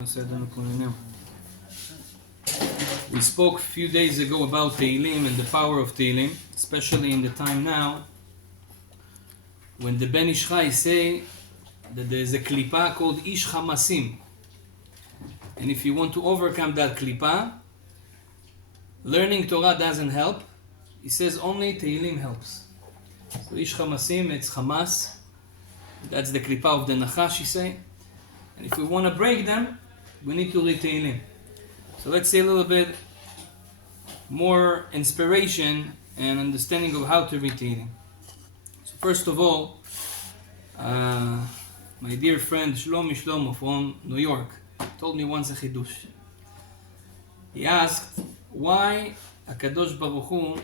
We spoke a few days ago about Tehilim and the power of Tehilim, especially in the time now when the Ben Ish Chai say that there is a klipa called Ish Chamasim, and if you want to overcome that klipa, learning Torah doesn't help. He says only Tehilim helps. So Ish Chamasim, it's Hamas, that's the klipa of the Nachash, he say, and if we want to break them, we need to read Tehilim. So let's see a little bit more inspiration and understanding of how to read Tehilim. So first of all, my dear friend Shlomo from New York told me once a chidush. He asked why HaKadosh Baruch Hu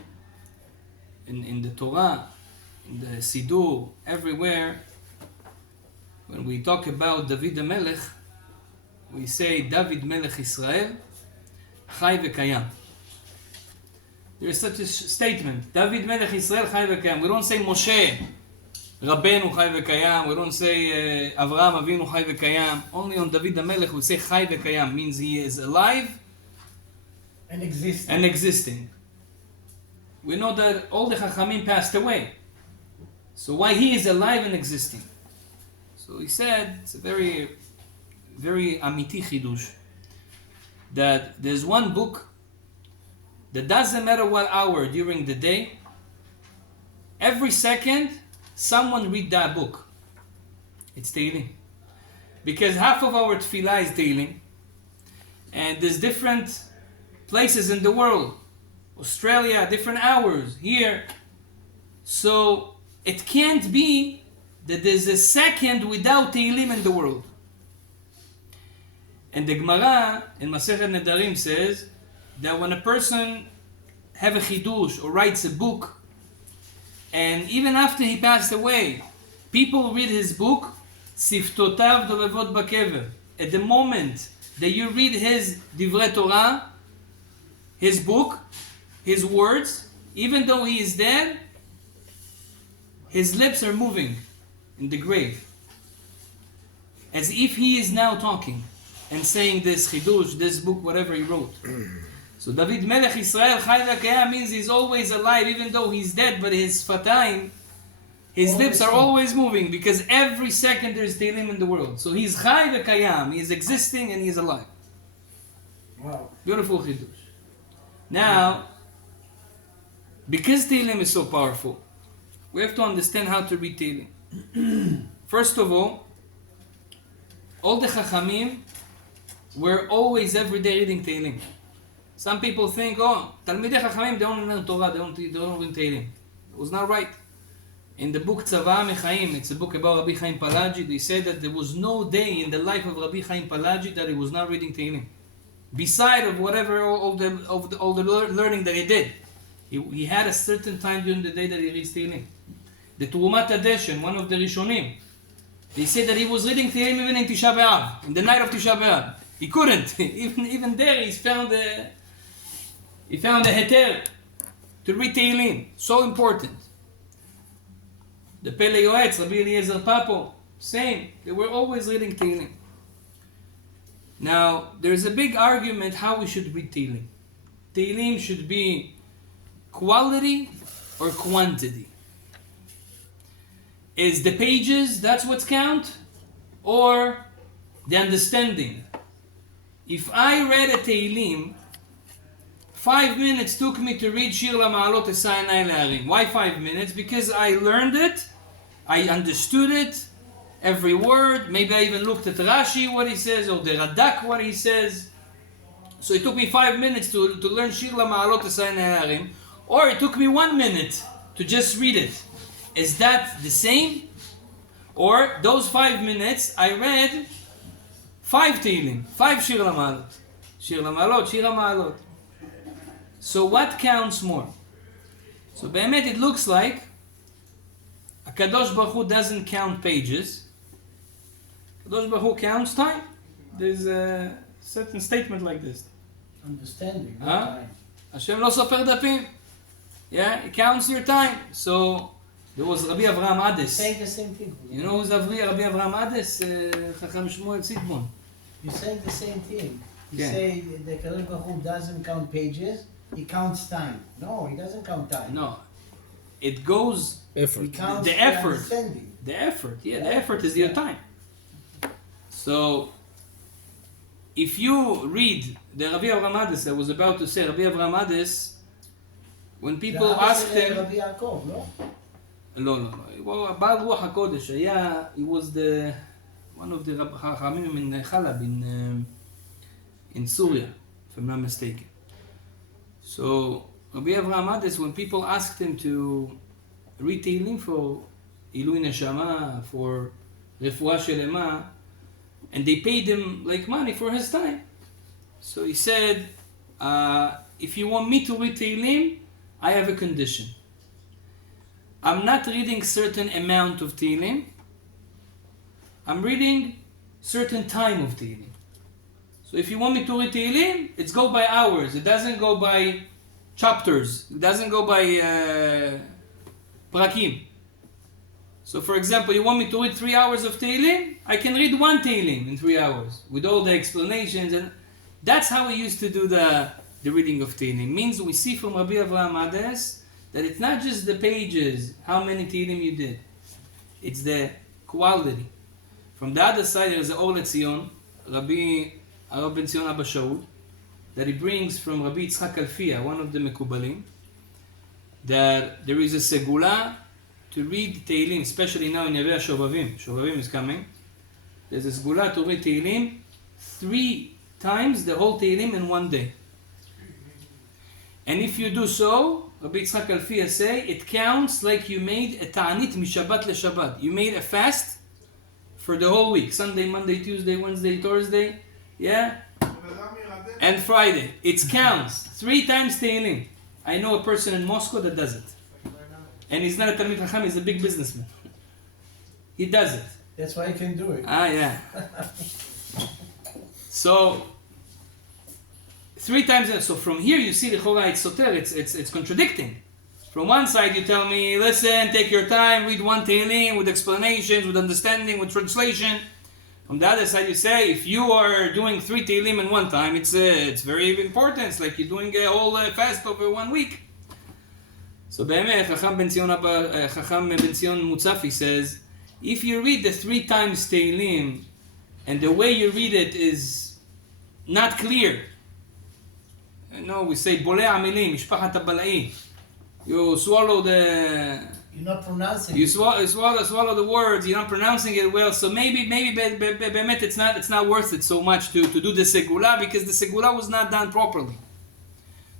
in the Torah, in the Siddur, everywhere, when we talk about David the Melech, we say David Melech Israel High veKayam. There is such a statement, David Melech Israel High veKayam. We don't say Moshe Rabbeinu High veKayam. We don't say Avraham Avinu High veKayam. Only on David the Melech we say High veKayam, means he is alive and existing. We know that all the Chachamim passed away. So why he is alive and existing? So he said, it's a very, very amiti chidush, that there's one book that doesn't matter what hour during the day, every second someone read that book. It's Tehilim. Because half of our tefillah is Tehilim, and there's different places in the world, Australia, different hours, here. So it can't be that there's a second without Tehilim in the world. And the Gemara in Masechet Nedarim says that when a person have a chidush or writes a book, and even after he passed away, people read his book, Siftotav Dovevot Bakever. At the moment that you read his Divrei Torah, his book, his words, even though he is dead, his lips are moving in the grave, as if he is now talking and saying this chidush, this book, whatever he wrote. So David Melech Israel Chai veKayam means he's always alive, even though he's dead, but his fatayim, his lips are always moving, because every second there's Tehilim in the world. So he's Chai veKayam, he is existing and he is alive. Wow. Beautiful chidush. Now, because Tehilim is so powerful, we have to understand how to read Tehilim. First of all the Chachamim were always every day reading Tehilim. Some people think, Talmidei Chachamim, they don't learn Torah, they don't read Tehilim. It was not right. In the book Tzava'ah Mechaim, it's a book about Rabbi Chaim Palagi, they said that there was no day in the life of Rabbi Chaim Palagi that he was not reading Tehilim. Beside of whatever, all the learning that he did. He had a certain time during the day that he reads Tehilim. The Terumat Adeshen, one of the Rishonim, they said that he was reading Tehilim even in Tisha B'Av, in the night of Tisha B'Av. He couldn't. even there, he found a heter to read Tehilim. So important. The Pele Yoetz, Rabbi Eliezer Papo, same. They were always reading Tehilim. Now, there's a big argument how we should read Tehilim. Tehilim should be quality or quantity. Is the pages, that's what's count? Or the understanding? If I read a Tehilim, 5 minutes took me to read Shir LaMa'alot Esai Einai Le'arim. Why 5 minutes? Because I learned it, I understood it, every word. Maybe I even looked at Rashi, what he says, or the Radak, what he says. So it took me 5 minutes to learn Shir LaMa'alot Esai Einai Le'arim. Or it took me 1 minute to just read it. Is that the same? Or those 5 minutes I read 5 Tehilim, 5 Shir LaMa'alot. Shir LaMa'alot, Shir LaMa'alot. So what counts more? So Be'emet it looks like HaKadosh Baruch Hu doesn't count pages. HaKadosh Baruch Hu counts time. There's a certain statement like this. Understanding. Hashem lo sofer dapim. Yeah, he counts your time. So there was Rabbi Avraham Ades. Saying the same thing. You know who's Rabbi Avraham Ades? Chacham Shmuel Tzidmon. You say the same thing. You Yeah. say the Kadosh Baruch Hu doesn't count pages, he counts time. No, he doesn't count time. No, it goes Effort. He counts The effort. understanding. the effort. Yeah, The the effort effort, is your yeah. time. So, if you read the Rabbi Avraham Ades, I was about to say Rabbi Avraham Ades, when people זה אבא asked של him, רבי יעקב, לא? לא, לא, לא, הוא בעל רוח הקודש, היה, he was the, one of the חכמים in Chalab, in Syria, if I'm not mistaken. So, Rabbi Avraham Ades, when people asked him to read Tehillim for Ilui Neshama, for Refuah Shelema, and they paid him like money for his time. So he said, if you want me to read Tehillim, I have a condition. I'm not reading certain amount of Tehillim. I'm reading certain time of Tehillim. So if you want me to read Tehillim, it's go by hours. It doesn't go by chapters. It doesn't go by prakim. So for example, you want me to read 3 hours of Tehillim? I can read one Tehillim in 3 hours with all the explanations, and that's how we used to do the reading of Tehillim. Means we see from Rabbi Avraham Ades that it's not just the pages, how many Tehillim you did. It's the quality. From the other side, there is the Or LeZion, Rabbi Arav Ben Zion Abba Shaul, that he brings from Rabbi Yitzchak Alfia, one of the Mekubalim, that there is a segula to read Tehillim, especially now in Yaveh Shobavim. Shobavim is coming. There's a segula to read Tehillim 3 times the whole Tehillim in one day. And if you do so, Rabbi Yitzchak Alfia say, it counts like you made a ta'anit mishabat leShabbat. You made a fast for the whole week. Sunday, Monday, Tuesday, Wednesday, Thursday, yeah? And Friday. It counts 3 times Tehillim. I know a person in Moscow that does it. And he's not a Talmid Chacham, he's a big businessman. He does it. That's why he can do it. Ah, yeah. So, 3 times. So from here you see the Chora it's soter. It's contradicting. From one side you tell me, listen, take your time, read one Tehillim with explanations, with understanding, with translation. From the other side you say, if you are doing 3 Tehillim in one time, it's very important. It's like you're doing a whole fast over 1 week. So באמת, Chacham Ben Zion Mutzafi says, if you read the 3 times Tehillim, and the way you read it is not clear, we say, Boleh Amilim, Mishpachat HaBalai. You swallow the... You're not pronouncing You it. swallow the words, you're not pronouncing it well, so maybe באמת it's not worth it so much to do the segula, because the segula was not done properly.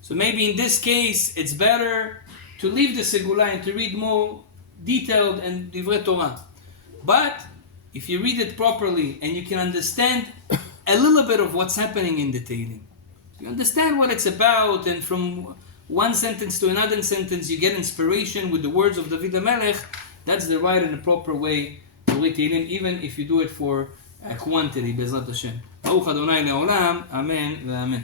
So maybe in this case, it's better to leave the segula and to read more detailed and divrei Torah. But if you read it properly and you can understand a little bit of what's happening in the Tehillim, you understand what it's about, and from one sentence to another sentence you get inspiration with the words of David HaMelech, that's the right and the proper way to read Tehillim, even if you do it for a quantity, Bezrat Hashem. Baruch Adonai Le'olam, Amen ve'amen.